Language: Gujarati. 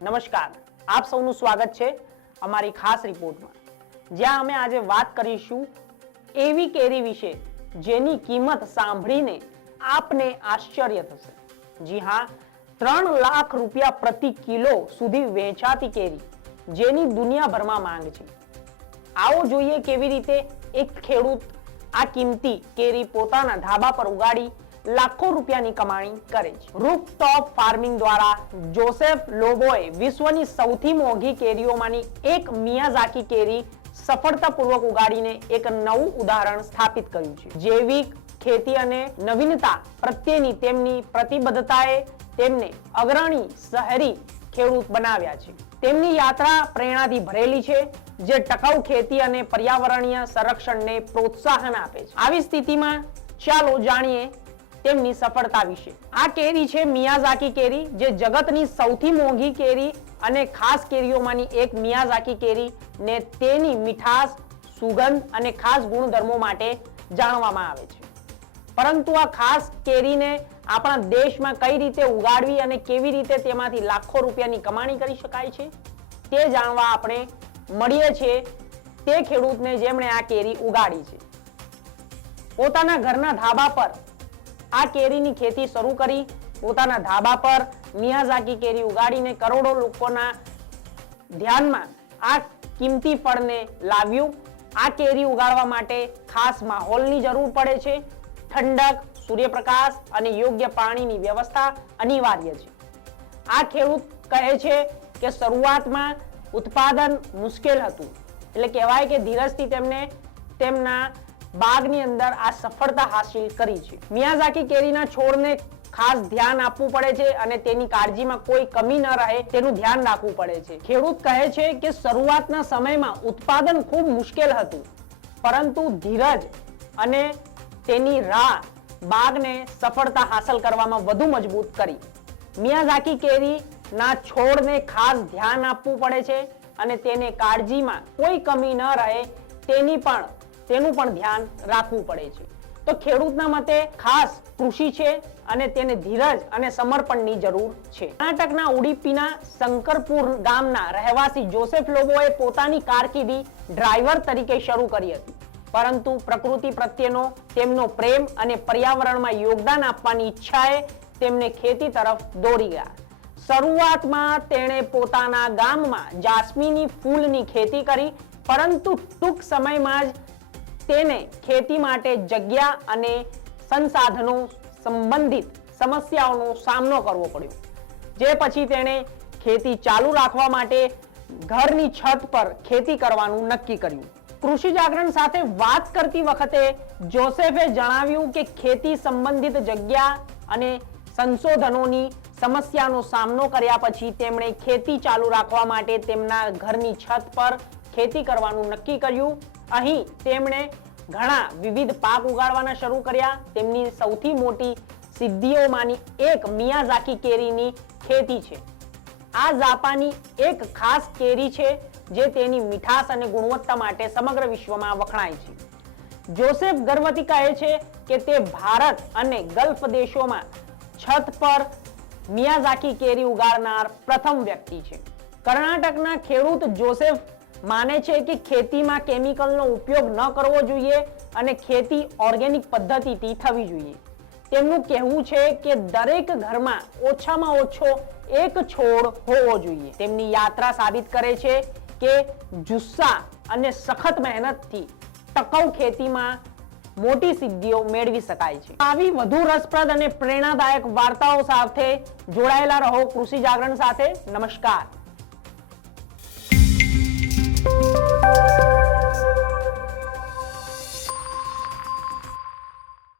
નમસ્કાર, આપ સૌનું સ્વાગત છે અમારી ખાસ રિપોર્ટમાં, જ્યાં અમે આજે વાત કરીશું એવી કેરી વિશે જેની કિંમત સાંભળીને આપને આશ્ચર્ય થશે. જી હા, 3 લાખ રૂપિયા પ્રતિ કિલો સુધી વેચાતી કેરી, જેની દુનિયાભરમાં માંગ છે. આવો જોઈએ કેવી રીતે એક ખેડૂત આ કિંમતી કેરી પોતાના ધાબા પર ઉગાડી લાખો રૂપિયાની કમાણી કરે છે. રૂફટોપ ફાર્મિંગ દ્વારા જોસેફ લોબોએ વિશ્વની સૌથી મોંઘી કેરીઓમાંની એક મિયાઝાકી કેરી સફળતાપૂર્વક ઉગાડીને એક નવું ઉદાહરણ સ્થાપિત કર્યું છે. જૈવિક ખેતી અને નવીનતા પ્રત્યેની તેમની પ્રતિબદ્ધતાએ તેમને અગ્રણી શહેરી ખેડૂત બનાવ્યા છે. તેમની યાત્રા પ્રેરણાથી ભરેલી છે, જે ટકાઉ ખેતી અને પર્યાવરણીય સંરક્ષણને પ્રોત્સાહન આપે છે. આવી સ્થિતિમાં ચાલો જાણીએ તેમની સફળતા વિશે. આ કેરી છે મિયાઝાકી કેરી, જે જગતની સૌથી મોંઘી કેરી અને ખાસ કેરીઓમાંની એક મિયાઝાકી કેરી ને તેની મીઠાશ, સુગંધ અને ખાસ ગુણધર્મો માટે જાણવામાં આવે છે. પરંતુ આ ખાસ કેરીને આપણા દેશમાં કઈ રીતે ઉગાડવી અને કેવી રીતે તેમાંથી લાખો રૂપિયાની કમાણી કરી શકાય છે તે જાણવા આપણે મળીએ છીએ તે ખેડૂતને જેમણે આ કેરી ઉગાડી છે. પોતાના ઘરના ધાબા પર આ કેરીની ખેતી શરૂ કરી પોતાના ધાબા પર મિયાઝાકી કેરી ઉગાડીને કરોડો લોકોના ધ્યાનમાં આ કિંમતી ફળને લાવ્યું. આ કેરી ઉગાડવા માટે ખાસ માહોલની જરૂર પડે છે. ઠંડક, સૂર્યપ્રકાશ અને યોગ્ય પાણીની વ્યવસ્થા અનિવાર્ય છે. આ ખેડૂત કહે છે કે શરૂઆતમાં ઉત્પાદન મુશ્કેલ હતું, એટલે કહેવાય કે ધીરજથી તેમને તેમના બાગની અંદર આ સફળતા હાંસલ કરી છે. મિયાઝાકી કેરીના છોડને ખાસ ધ્યાન આપવું પડે છે અને તેની કાળજીમાં કોઈ કમી ન રહે તેનું ધ્યાન રાખવું પડે છે. ખેડૂત કહે છે કે શરૂઆતના સમયમાં ઉત્પાદન ખૂબ મુશ્કેલ હતું, પરંતુ ધીરજ અને તેની રાહ બાગને સફળતા હાંસલ કરવામાં વધુ મજબૂત કરી. મિયાઝાકી કેરીના છોડને ખાસ ધ્યાન આપવું પડે છે અને તેને કાળજીમાં કોઈ કમી ન રહે તેનું પણ ધ્યાન રાખવું પડે છે. તો ખેડૂતના મતે ખાસ કૃષિ છે અને તેને ધીરજ અને સમર્પણની જરૂર છે. કર્ણાટકના ઉડીપીના શંકરપુર ગામના રહેવાસી જોસેફ લોબોએ પોતાની કારકિર્દી ડ્રાઈવર તરીકે શરૂ કરી હતી, પરંતુ પ્રકૃતિ પ્રત્યેનો તેમનો પ્રેમ અને પર્યાવરણમાં યોગદાન આપવાની ઈચ્છાએ તેમને ખેતી તરફ દોરી ગયા. શરૂઆતમાં તેણે પોતાના ગામમાં જાસ્મીની ફૂલની ખેતી કરી, પરંતુ ટૂંક સમયમાં જ તેને ખેતી માટે જગ્યા અને સંસાધનો સંબંધિત સમસ્યાઓનો સામનો કરવો પડ્યો. જે પછી તેણે ખેતી ચાલુ રાખવા માટે ઘરની છત પર ખેતી કરવાનું નક્કી કર્યું. કૃષિ જાગરણ સાથે વાત કરતી વખતે જોસેફે જણાવ્યું કે ખેતી સંબંધિત જગ્યા અને સંશોધનોની સમસ્યાનો સામનો કર્યા પછી તેમણે ખેતી ચાલુ રાખવા માટે તેમના ઘરની છત પર ખેતી કરવાનું નક્કી કર્યું. અહીં તેમણે ઘણા વિવિધ પાક ઉગાડવાના શરૂ કર્યા. તેમની સૌથી મોટી સિદ્ધિઓમાંની એક મિયાઝાકી કેરીની ખેતી છે. આ જાપાની એક ખાસ કેરી છે જે તેની મીઠાશ અને ગુણવત્તા માટે સમગ્ર વિશ્વમાં વખણાય છે. જોસેફ ગર્વથી કહે છે કે તે ભારત અને ગલ્ફ દેશોમાં છત પર મિયાઝાકી કેરી ઉગાડનાર પ્રથમ વ્યક્તિ છે. કર્ણાટકના ખેડૂત જોસેફ માને છે કે ખેતીમાં કેમિકલનો ઉપયોગ ન કરવો જોઈએ અને ખેતી ઓર્ગેનિક પદ્ધતિથી થવી જોઈએ. તેમનું કહેવું છે કે દરેક ઘરમાં ઓછામાં ઓછો એક છોડ હોવો જોઈએ. તેમની યાત્રા સાબિત કરે છે કે જુસ્સા અને સખત મહેનતથી ટકાઉ ખેતીમાં મોટી સિદ્ધિઓ મેળવી શકાય છે. આવી વધુ રસપ્રદ અને પ્રેરણાદાયક વાર્તાઓ સાથે જોડાયેલા રહો કૃષિ જાગરણ સાથે. નમસ્કાર.